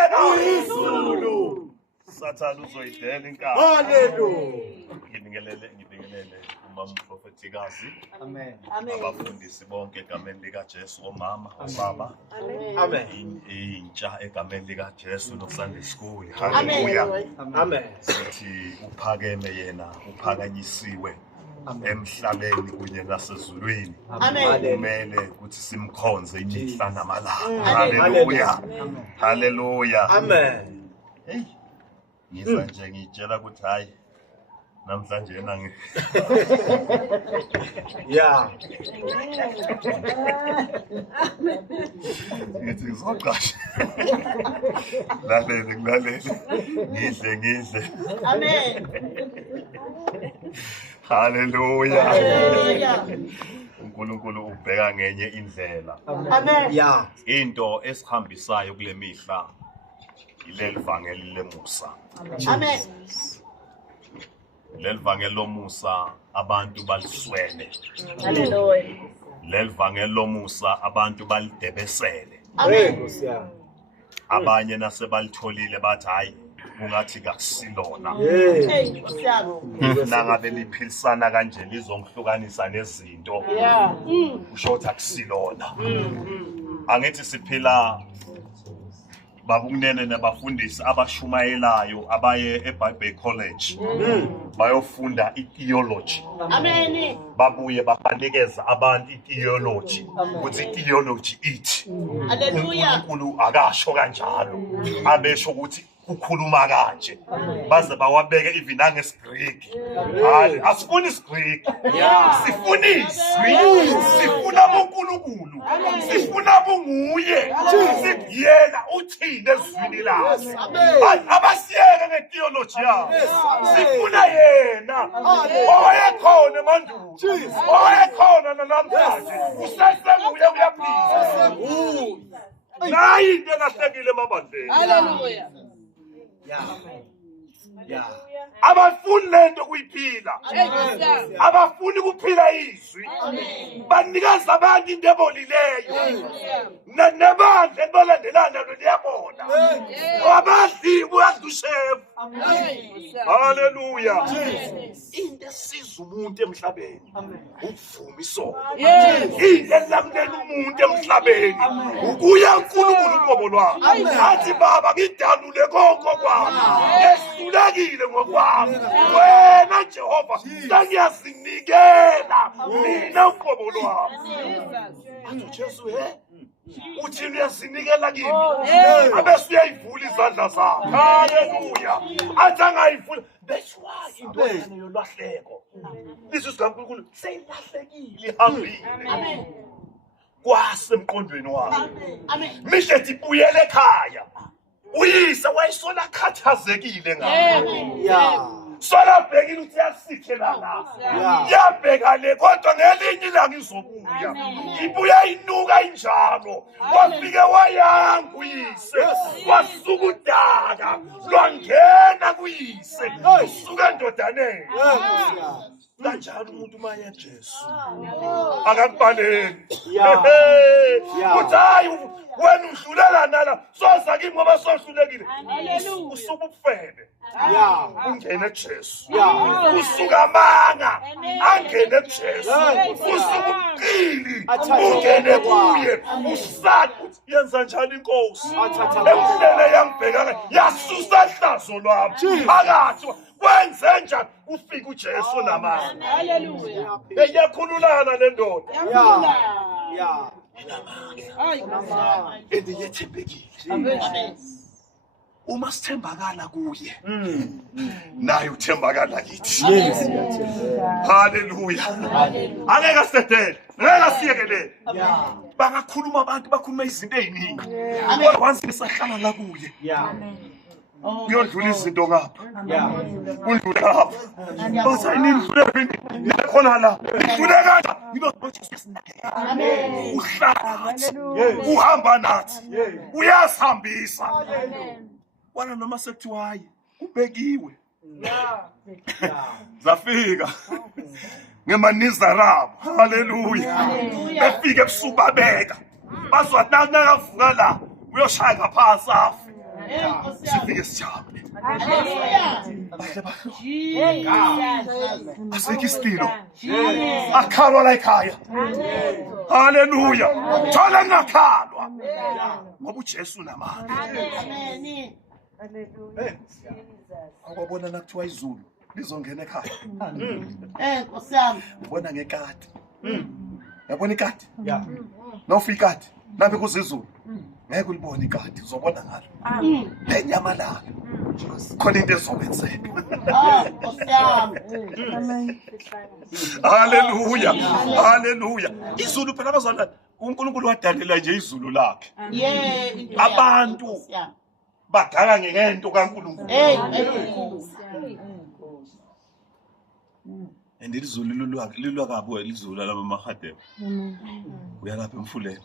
wena izulu. Sathana uzoyidela inkani. Hallelujah. Ngibingelele umama uprofetikazi. Amen. Abafundisi bonke egameni likaJesu, omama, obaba. Amen. Intsha egameni likaJesu noSunday School. Hallelujah. Amen. Sithi uphakeme yena, uphakanyisiwe emhlabeni kunye nasezulwini. Kumele ukuthi simkhonze imihla namalanga. Hallelujah. Hallelujah. Amen. Hey. Ngiza nje ngitshela ukuthi hayi namhlanje yena Yeah. ngithi ngizoqasha. Lalele. Ngidle. Amen. Hallelujah. uNkulunkulu ubheka ngenye indlela. Amen. Yeah. Into esihambisayo kule mihla ileli vangeli lemusa. Amen. Leli vangeli lomusa abantu baliswele. Hallelujah. Leli vangeli lomusa abantu balidebesele. Amen. Abanye nasebalitholile bathi hayi kungathi kakusilona. Hey, siyabo. Nangabe liphilisana kanje lizongihlukanisa nezinto. Yeah. Usho ukuthi akusilona. Angithi siphila babukunene nabafundisi abashumayelayo abaye eBible College bayofunda itheology. Amen. Babuye babanikeza abantu itheology ukuthi itheology ithi Hallelujah. uNkulunkulu akasho kanjalo, abesho ukuthi ukhuluma kanje, baze bawabeke even nangeSgreek. Hayi asifuni iSgreek, sifuna izwi, sifuna uNkulunkulu, sifuna bunguye, siyena uthini ezwini lakhe. Abasiyeke ngetheology yabo, sifuna yena owayekhona emandulo, owayekhona namhlanje, usesenguye uyaphila. Nayi into engahlekile emabandleni. Hallelujah. Yeah. Abafuni lento kuyiphila, abafuni kuphila izwi, banikeza abantu into ebolileyo. Nebandla elibalandelana liyabona, abadli uyazishefu. Hallelujah. Into esiza umuntu emhlabeni ukuvuma isono. Into elamukela umuntu emhlabeni ukuya uNkulunkulu uqobo lwakhe. Athi baba ngidalule konke kwami, ngehlulekile ngokwami, wena Jehova sengiyazinikela mina uqobo lwami. Athi uJesu uthini uyazinikela kimi, abese uyayivula izandla zakhe. Hallelujah. Athi angayivula bese wathi into yolahleko lizwi sikaNkulunkulu seyilahlekile ihambile kwasemqondweni wakhe. Mishe ethi buyele ekhaya, uyise wayesola khathazekile ngayo. Yeah. Sola bhekile ukuthi yasithelana, yabheka le kodwa ngelinye ilanga izobuya, ibuya inuka injalo. Wafike wayanga uyise, wasuka udaka lwangena kuyise, usuka endodaneni. Kanjalo umuntu manje eJesu akakubaleki. Uthi hayi wena udlulela nala soza kimi ngoba sohlulekile. Usuka ubufebe, ungene eJesu. Usuka amanga, angene eJesu. Usuka ubuqili, ungene kuye. Usathi uthi yenza njalo inkosi emhlele yangibheka yasusa ihlazo lwami phakathi. Kwenze njani ufike uJesu namanga. Hallelujah. Beyakhululana le ndoda. Yeah. Endiyethembekile. Uma sithembakala kuye, naye uthembakala kithi. Hallelujah. Angeke sidedele, ngeke siyekelele. Bangakhuluma abantu bakhuluma izinto eziningi. Kodwa once besahlala la kuye, uyodlula izinto ngapha. Undlula lapha. Bathi ayinidlule khona la. Idlule kanje. Ngibona siyasinakekela. Amen. Uhlathi. Uhamba nathi. Uyasihambisa. Wena noma sekuthiwa hayi ubekiwe. Zafika. Ngemanizarabo. Hallelujah. Befike ebusuku babeka. Bazwathi nakavuka la uyoshaya ngaphansi afi. sifike sijabule. Hallelujah. Bahle bahlo. Jesus. Asekho isitilo. Akhalwa la ekhaya. Haleluya. Thola ngakhalwa. Ngoba uJesu namandla. Amen. Awubona nakuthiwa izulu lizongena ekhaya. Nkosi yami. Ubona ngekati. Yabona ikati? Nawufika ikati, nabe kuzizulu. Ngeke ulibone ikati, uzobona ngalo. Le nyama la. Khona into ezokwenzeka. Nkosi yami. Haleluya. Haleluya. Izulu phela abazalwane, uNkulunkulu wadalela nje izulu lakhe. Abantu badala ngento kaNkulunkulu. And izulu lilwa kabo izulu lama mahadebe. Uya lapha emfuleni.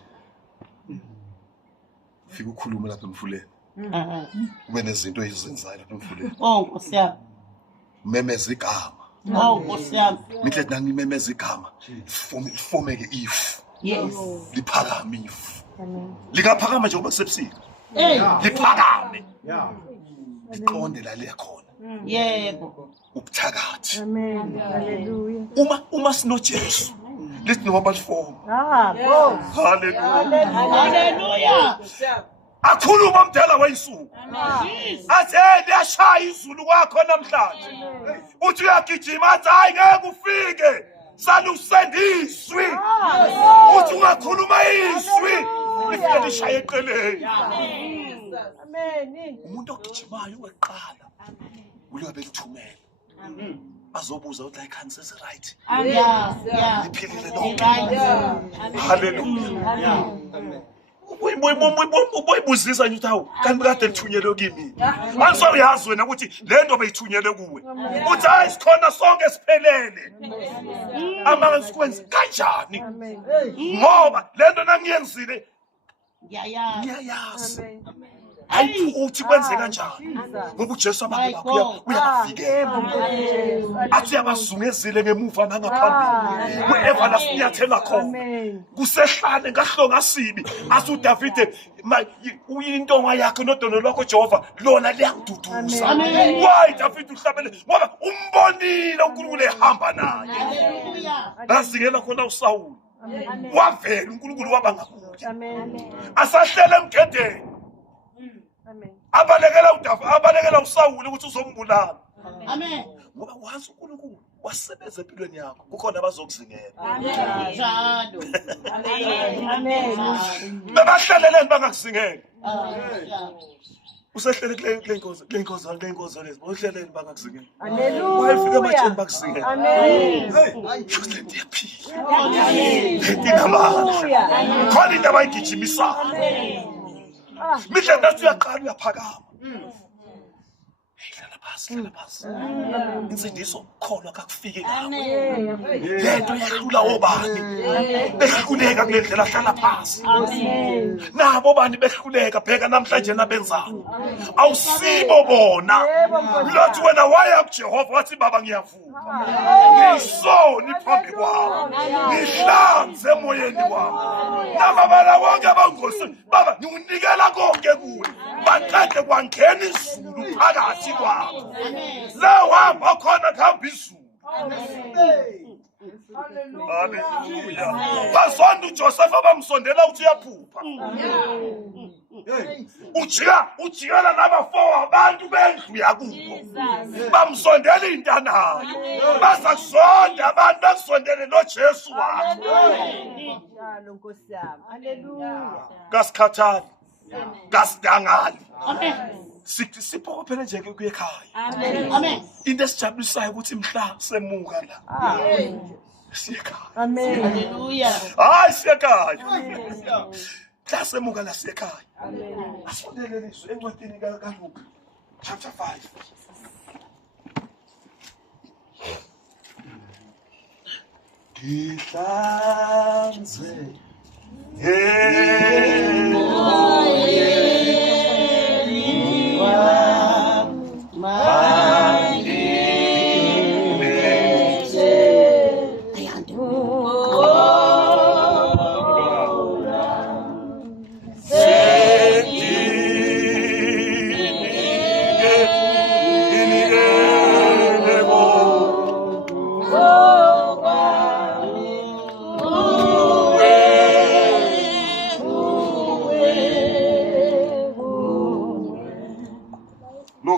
Fika ukhuluma lapha emfuleni. Ube nezinto ezizenzayo lapha emfuleni. Nkosi yami. Memeza igama. Nkosi yami. Mihle nangimemeza igama. Lifomeke ifu. Yes. Liphakame ifu. Lingaphakama nje ngoba kusebusika. Liphakame. Liqonde la liyakhona. Yebo. Ubuthakathi. Amen. Hallelujah. Uma sinoJesu, lithi noma lifoma. Haleluya. Hallelujah. Akhuluma mdala weyisuku. Athi liyashaya izulu kwakho namhlanje. Uthi uyagijima athi hayi ngeke ufike. Salusendiswi. Uthi ungakhuluma izwi. Lifike lishaye eqeleni. Amen. Umuntu ogijimayo weqala. Uliyobe lithumela. Bazobuza ukuthi ikhansi is right. Yeah. Liphilile lonke. Haleluya. Ubuyibuzisa nje hawu kanti kade lithunyelwe kimi. Angisoyazi wena ukuthi le nto beyithunyelwe kuwe. Uthi hayi sikhona sonke siphelele. Amanga sikwenza kanjani? Ngoba le nto nangiyenzile ngiyayazi. Hayi uthi kwenze kanjani? Ngoba uJesu abantu bakho uyabavikela. Athi yabazungezile ngemuva nangaphambili. Wherever la sinyathela khona. Kusehlane ngahlonga sibi. Athi uDavide uyintonga yakhe nodono lwakho Jehova lona liyangiduduza. Why David uhlabele ngoba umbonile uNkulunkulu ehamba naye. Hallelujah. Lazingela khona uSawuli. Wavela uNkulunkulu waba ngakuye. Amen. Asahlele emgedeni. Amen. Abalekela uSawuli ukuthi uzombulala. Amen. Ngoba wazi uNkulunkulu wasebenza empilweni yakho. Kukhona abazokuzingela. Njalo. Amen. Bebahlaleleni bangakuzingela. Usehlele kule nkozo lezi. Bohleleni bangakuzingela. Wayefika amajeni bakuzingela. Amen. Futhi ndiyaphila. Ndinamandla. Khona into abayigijimisa. Mihle nathi uyaqala uyaphakama. Hlala phasi. Insindiso kholwa kakufike nawe. Lento yahlula obani. Behluleka kule ndlela hlala phasi. Nabo bani behluleka bheka namhlanje nabenzani. Awusibo bona. Lothi wena waya kuJehova wathi baba ngiyavuka. Ngisoni phambi kwakho. Ngihlanze emoyeni wami. Namabala wonke abangosi baba ngiunikela konke kuwe. Baqede kwangena izulu phakathi kwakho. Lewahamba khona kuhamba izulu. Haleluya. Basonda uJoseph abamsondela ukuthi uyaphupha. Ujikela nabafowabo abantu bendlu yakubo. Bamsondela intanayo. Bazakuzonda abantu bakusondele noJesu wakho. Njalo Nkosi yami. Hallelujah. Kasikhathali. Kasidangali. Amen. Siphokophele nje kuye ekhaya. Amen. Into esijabulisayo ukuthi mhla semuka la. Siyekhaya. Amen. Hallelujah. Hayi siyekhaya. Mhla semuka la siyekhaya. Asondele izwi encwadini kaLuka chapter 5. Ngihlanze.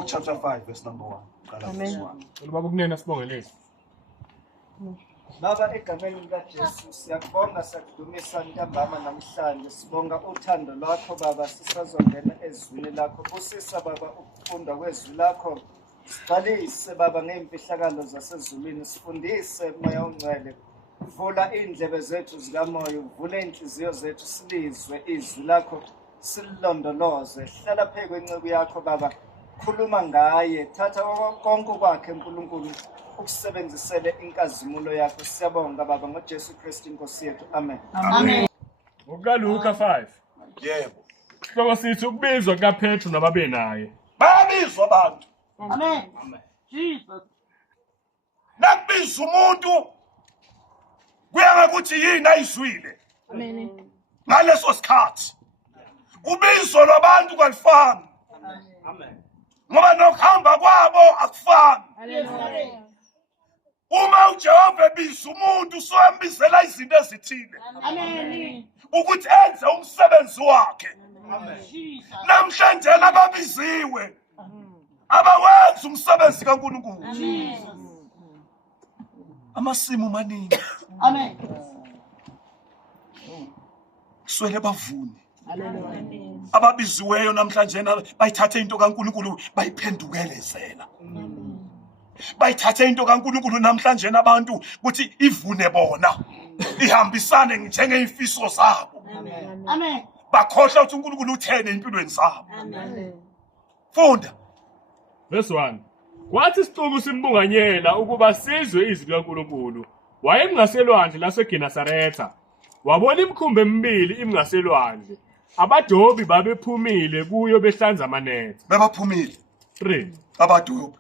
chapter 5 verse number 1. Qala verse 1. Ubaba kunena sibongeleze. Baba egameni likaJesu siyakubonga sakudumisa ntambama namhlanje sibonga uthando lwakho baba sisazongena ezwini lakho busisa baba ukufunda kwezwi lakho siqalise baba ngeimfihlakalo zasezulwini sifundise moya ongcwele vula indlebe zethu zikamoya uvule inhliziyo zethu silizwe izwi lakho silondoloze hlala phezu kwenceku yakho baba khuluma ngaye thatha konke kwakhe uNkulunkulu ukusebenzisele inkazimulo yakho siyabonga baba ngoJesu Kristu inkosi yethu amen. Amen. UkaLuka 5. Yebo. Sihloko sithi ukubizwa kukaPetru nababe naye. Bayabizwa abantu. Amen. Jesus. Nakubiza umuntu kuya ngakuthi yini ayizwile. Amen. Ngaleso sikhathi. Ubizo lwabantu kalifani. Amen. Ngoba nokuhamba kwabo akufani. Hallelujah. Uma uJehova ebiza umuntu soyambizela izinto ezithile Amen. ukuthi enze umsebenzi wakhe. Jesus. Namhlanje ababiziwe abawenza umsebenzi kaNkulunkulu. Jesus. Amasimu maningi Amen. swele bavuni. Hallelujah. Ababiziweyo namhlanje bayithathe into kaNkulunkulu bayiphendukelezela. Bayithathe into kaNkulunkulu namhlanje abantu ukuthi ivune bona ihambisane njengeyimfiso zabo. Amen. Bakhohlwa ukuthi uNkulunkulu uthene empilweni zabo. Amen. Funda. Verse 1. Kwathi isixuku simbunganyela ukuba sizwe izwi likaNkulunkulu. Wayengaselwandle laseGenesaretha. Wabona imikhumbi emibili imngaselwandle. Abadobi babephumile kuyo behlanza amanethi. Bebaphumile 3. abadobi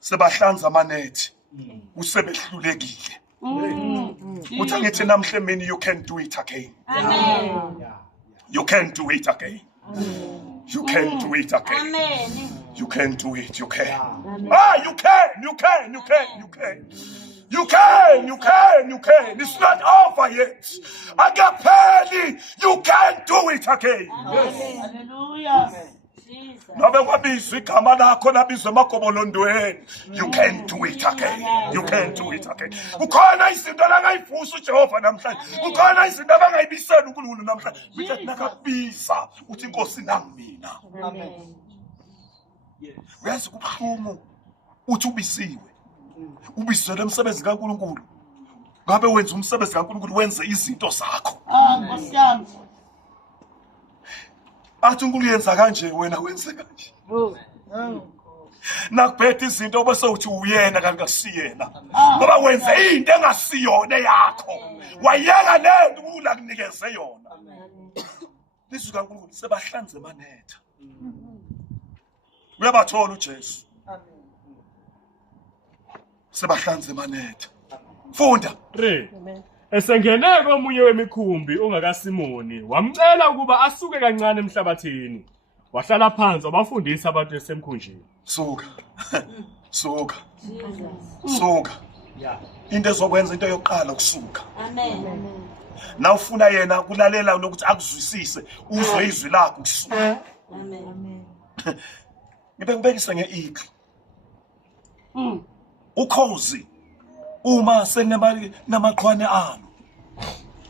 sebahlanza amanethi usebehlulekile. Uthi ngithi namhle mina you can do it again. Amen. You can do it again. You can do it again. Amen. You can do it. You can. Ah, you can. You can. You can. You can. You can. You can. You can. It's not over yet. Agapeli, you can do it again. Hallelujah. Jesus. Nobe kwabizwa igama lakho labizwa emagobolondweni. You can do it again. You can do it again. Ukhona izinto la ngayivusa uJehova namhlanje. Ukhona izinto abangayibisela uNkulunkulu namhlanje. Uthi nakabiza uthi inkosi nangimina. Amen. Uyazi kubuhlungu uthi ubisiwe. Ubisele umsebenzi kaNkulunkulu. Ngabe wenza umsebenzi kaNkulunkulu wenze izinto zakho. Nkosi yami. Athi uNkulunkulu yenza kanje wena wenze kanje. Nakubhethe izinto bese uthi uyena kanti akusiyena. Ngoba wenze into engasiyona yakho. Wayeka lento uNkulunkulu kunikeze yona. Lizwi kaNkulunkulu sebahlanze emanetha. Uyabathola uJesu. Sebahlanze emanetha. Funda. 3. Esengene komunye wemikhumbi ongakaSimoni, wamcela ukuba asuke kancane emhlabathini. Wahlala phansi wabafundisa abantu esemkhunjini. Suka. Suka. Suka. Into ezokwenza into yokuqala ukusuka. Amen. Na ufuna yena kulalela nokuthi akuzwisise uzwe izwi lakho ukusuka. Amen. Ngibekisa ngeiglu. Ukhozi uma namaqhwane alo.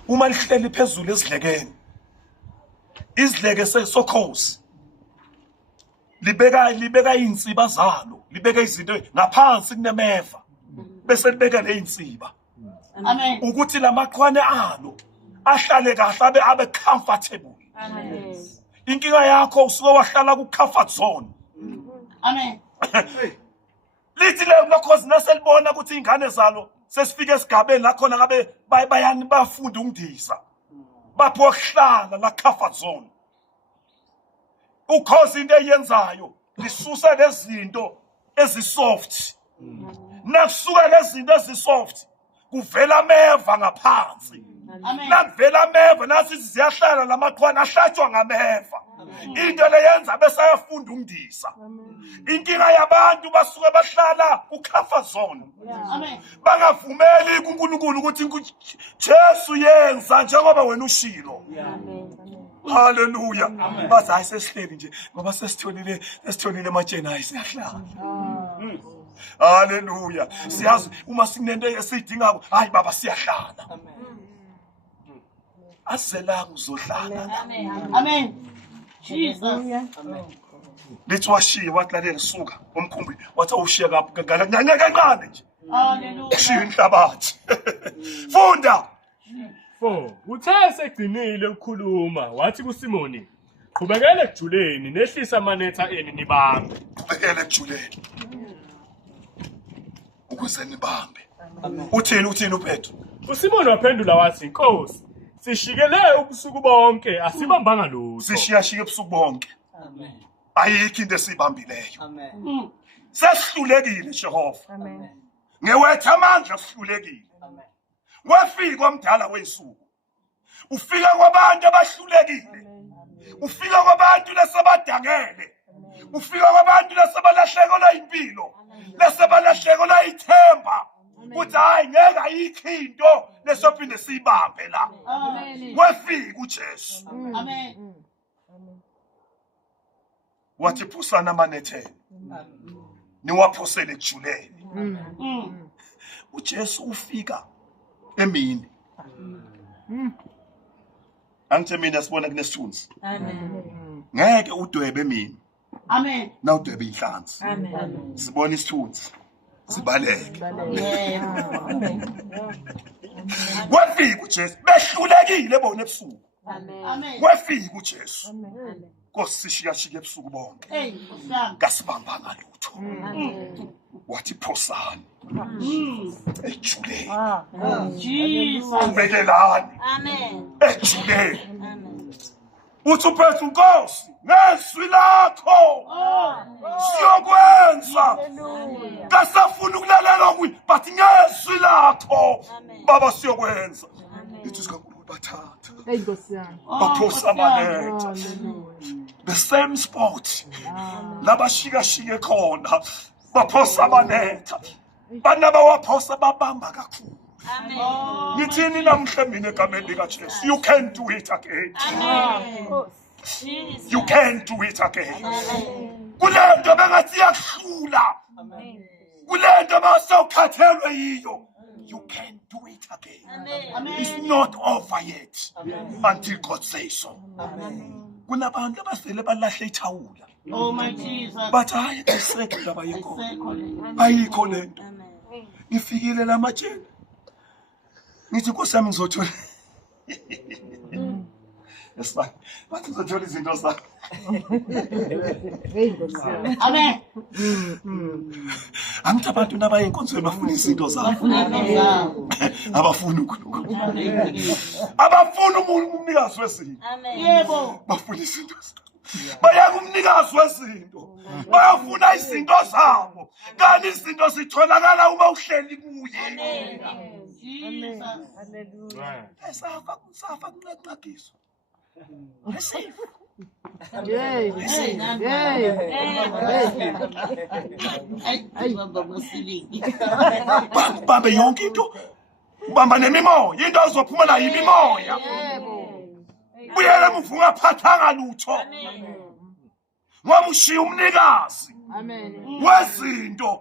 Uma lihleli phezulu ezidlekeni. Izidleke sesokhozi. Libeka insiba zalo, libeka izinto ngaphansi kunemeva. Bese libeka leinsiba. Amen. Ukuthi lamaqhwane alo ahlale kahle abe comfortable. Amen. Inkinga yakho usuke wahlala ku comfort zone. Amen. Lithi le lokhozi naselibona ukuthi ingane zalo sesifike esigabeni la khona ngabe bayani bafunda ungidisa. Bapho kuhlala la comfort zone. Ukhozi into eyenzayo lisusa lezinto ezisoft. Nakusuka lezinto ezisoft kuvela ameva ngaphansi. Amen. Nakuvela ameva nathi siyahlala lamaqhwana ahlatshwa ngameva. Into leyenza bese ayafunda ungidisa. Inkinga yabantu basuke bahlala ku comfort zone. Amen. Bangavumeli kuNkulunkulu ukuthi Jesu yenza njengoba wena ushilo. Amen. Haleluya. Bathi hayi sesihleli nje ngoba sesithonile ematsheni hayi siyahlala. Haleluya. Siyazi uma sinento esiyidingako hayi baba siyahlala. Asela uzohlala. Amen. Jesus. Lithi washiya watlalela suka umkhumbi wathi awushiya kancane nje. Hallelujah. Ushiya inhlabathi. Funda. 4 Uthe segcinile ukukhuluma wathi kuSimoni qhubekele ejuleni nehlisa amanetha eni nibambe. Qhubekele ejuleni. Ukuze nibambe. Uthini uPetro? uSimoni waphendula wathi Nkosi sishikele ubusuku bonke asibambanga lutho. Sishiyashike ebusuku bonke. Amen. Ayikho into esibambileyo. Amen. Sesihlulekile Jehova. Amen. Ngewetha amandla sihlulekile. Amen. Wafika omdala wensuku. Ufika kwabantu abahlulekile. Ufika kwabantu lesabadangele. Ufika kwabantu lesabalahlekelwa impilo. Lesabalahlekelwa ithemba. Uthi hayi ngeke ayikho into lesophinde siyibambe la. Amen. Wafika uJesu. Amen. Wathi phusana amanetheni. Niwaphosele ejuleni. uJesu ufika emini. Angithe mina sibona kunesithunzi. Amen. Ngeke udwebe emini. Amen. Na udwebe inhlanzi. Amen. Sibona isithunzi. Sibaleke. Wafika uJesu behlulekile bona ebusuku. Amen. Wafika uJesu. Kosishiyashike ebusuku bonke. Hey, Osam. Kasibambanga lutho. Wathi phosana. Ejuleni. Jesus. Bekelani. Amen. Ejuleni. Amen. Uthi uPetru Nkosi ngezwi lakho siyokwenza. Kasafuna ukulalela kuyi but ngezwi lakho baba siyokwenza. Ithi sikaNkulunkulu bathatha. Hey, Nkosi yami. Baphosa amanetha. The same spot. Labashika khona. Baphosa amanetha. Banaba waphosa babamba kakhulu. Amen. Ngithini namhle mina egameni likaJesu. You can do it again. Amen. Jesus. You can do it again. Kulento bengathi yahlula. Kulento basawukhathelwe yiyo. You can do it again. It's not over yet until God says so. Kunabantu abasele balahle ithawula. Oh my Jesus. But hayi esekho ndaba yenkomo. Second. Ayikho lento. Ngifikile lamatsheni. Ngithi Nkosi yami ngizothola. Yesibani. Bathi ngizothola izinto zakho. Hey, Nkosi yami. Amen. Angithi abantu nabaya enkonzweni bafuna izinto zabo. Abafuna uNkulunkulu. Abafuna umnikazi wezinto. Yebo. Bafuna izinto zabo. Baya kumnikazi wezinto. Bayafuna izinto zabo. Kanti izinto zitholakala uma uhleli kuye. Jesus. Hallelujah. Safa kunexagiso. Receive. Yay. Yay. Ay, baba bosilingi. Bambe yonke into. Bamba nemimoya. Into ozophuma la yimimoya. Buyela emuva ungaphathanga lutho. Ngoba ushiya umnikazi Amen. wezinto.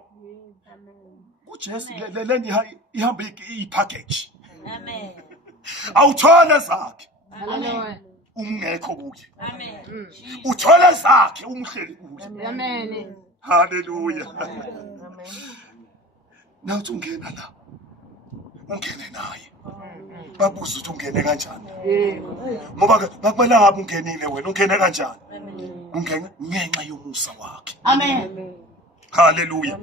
uJesu leni ihamba ipackage. Amen. Awuthole zakhe Hallelujah. ungekho kuye. Amen. Uthole zakhe umhleli kuye. Amen. Hallelujah. Nawuthi ungena la. Ungene naye. Babuza ukuthi ungene kanjani. Ngoba ngakumele ngabe ungenile wena ungene kanjani. Ungena ngenxa yomusa wakhe. Amen. Hallelujah.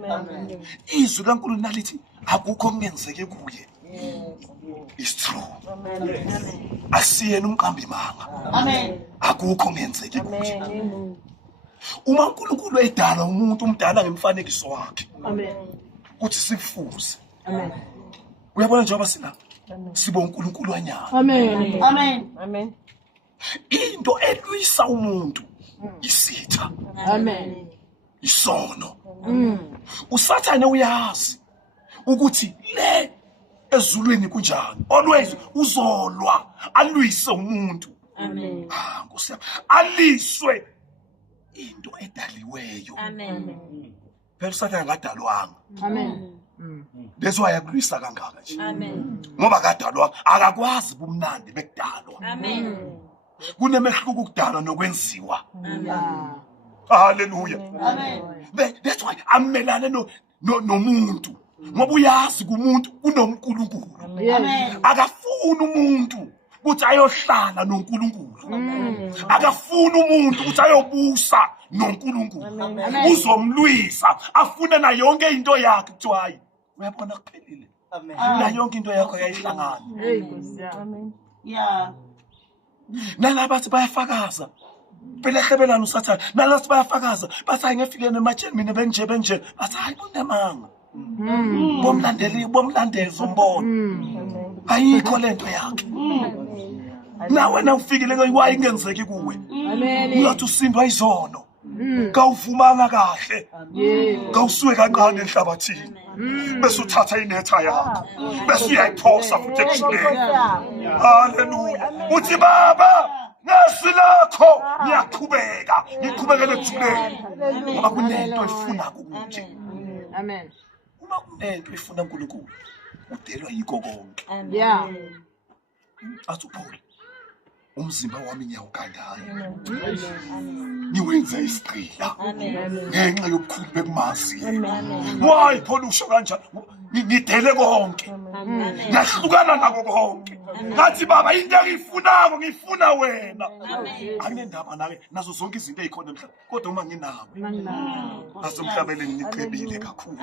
Izwi kaNkulunkulu nalithi akukho okungenzeke kuye. It's true. Asiyena umqambi manga. Amen. Akukho okungenzeke kuye. Uma uNkulunkulu edala umuntu umdala ngemfanekiso wakhe. Amen. Kuthi sifuze. Amen. Uyabona njengoba sila sibona uNkulunkulu wanyana. Amen. Amen. Amen. Into elwisa umuntu isitha, Amen. isono. Usathane uyazi ukuthi le ezulwini kunjani. Always uzolwa alwise umuntu. Amen. Nkosi yami, aliswe into edaliweyo. Amen. Phela uSathane akadalwanga. Amen. That's why yakulwisa kangaka nje. Amen. Ngoba akadalwanga, akakwazi ubumnandi bekudalwa. Amen. Kunemehluko ukudalwa nokwenziwa. Amen. Hallelujah. Amen. That's why amelane nomuntu. Ngoba uyazi kumuntu kunoNkulunkulu. Amen. Akafuni umuntu ukuthi ayohlala noNkulunkulu. Akafuni umuntu ukuthi ayobusa noNkulunkulu. Uzomlwisa, afune na yonke into yakhe kuthiwa hayi uyabona kuphelile. Amen. Na yonke into yakho yayihlangana. Amen. Yeah. Nalabathi bayafakaza. Phela ehlebelana uSathane. Nalabathi bayafakaza. Bathi hayi ngefike nematsheni mina benje. Bathi hayi bonemanga. Bomlandezi umbono. Ayikho lento yakhe. Na wena ufikile kwayi ngenzeki kuwe. Uyathi usindwa izono. Kawuvumanga kahle. Kawusuke kancane enhlabathini. Bese uthatha inetha yakho. Bese uyayiphosa futhi ekujuleni. Hallelujah. Uthi baba nasilakho ngiyaqhubeka. Ngiqhubekele ekujuleni. Ngoba kunento efuna kukunje. Amen. Uma kunento efuna uNkulunkulu, udelwa yikho konke. Yeah. Athi uPaul, umzimba wami ngiyawugandayo. Niwenze isigqila. Ngenxa yobukhulu bekumazi. Why Paul usho kanjani? Ngidele konke. Ngahlukana nako konke. Ngathi baba into engiyifunako ngifuna wena. Anginendaba nawe nazo zonke izinto ezikhona emhlabeni. Kodwa uma nginawe nasemhlabeni ngicebile kakhulu.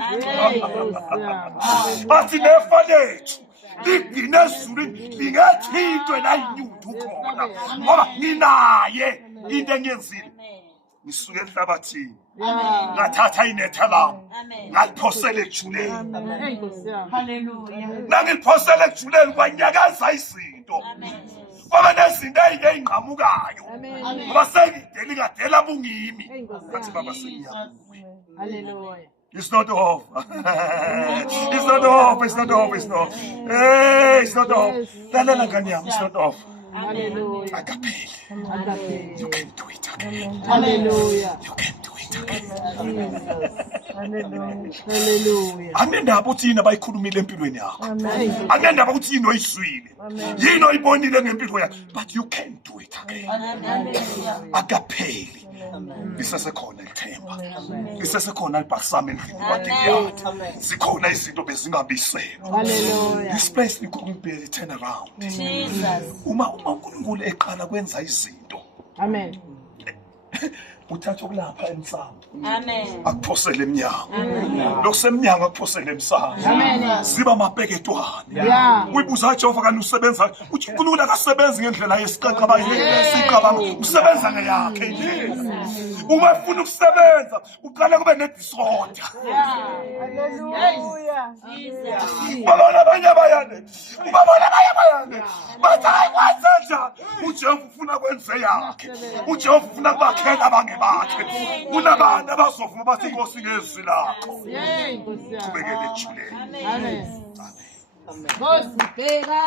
Athi nefa lethu ligcine ezulwini lingathintwe la inyundo khona. Ngoba nginaye into engiyenzile. Ngisuke enhlabathini. Ngathatha inetha lami. Ngaliphosela ejuleni. Hallelujah. Nangiliphosela ejuleni kwanyakaza izinto. Ngoba nezinto ey'ngqamukayo. Ngoba sengidela ingadela bungimi. Ngathi baba sengiyakuwe. Hallelujah. It's not off. It's not off. It's not off. It's not. Hey, it's not off. Lalela ngani yami, it's not off. Hallelujah. Agape. You can do it again. Hallelujah. You can do it again. Hallelujah. Angendaba uthi yini abayikhulumile empilweni yakho. Angendaba ukuthi yini oyiswile. Yini oyibonile ngempilo yakho. But you can do it again. Agapheli. Lisesekhona ithemba. Lisesekhona libhasame endlini kwaDiyati. Zikhona izinto bezingabiselwa. Hallelujah. This place could be a turn around. Jesus. Uma uNkulunkulu eqala kwenza izinto. Amen. Uthatha okulapha emsamo. Amen. Akuphosele eminyango. Lokusemnyango akuphosele emsamo. Amen. Ziba amabheketwane. Yeah. Uyibuza Jehova kanti usebenza. Uthi uNkulunkulu akasebenzi ngendlela yesiqabanga. Usebenza ngeyakhe indlela. Uma ufuna ukusebenza, uqala kube nedisorder. Hallelujah. Ubabona abanye abayane. Bathi ayikwenze njani. uJehova ufuna kwenze yakhe. uJehova ufuna kubakhela abange bakhe. Kunabantu abazovuma bathi Nkosi ngezwi lakho. Qhubekele ejuleni. Amen. Nkosi bheka.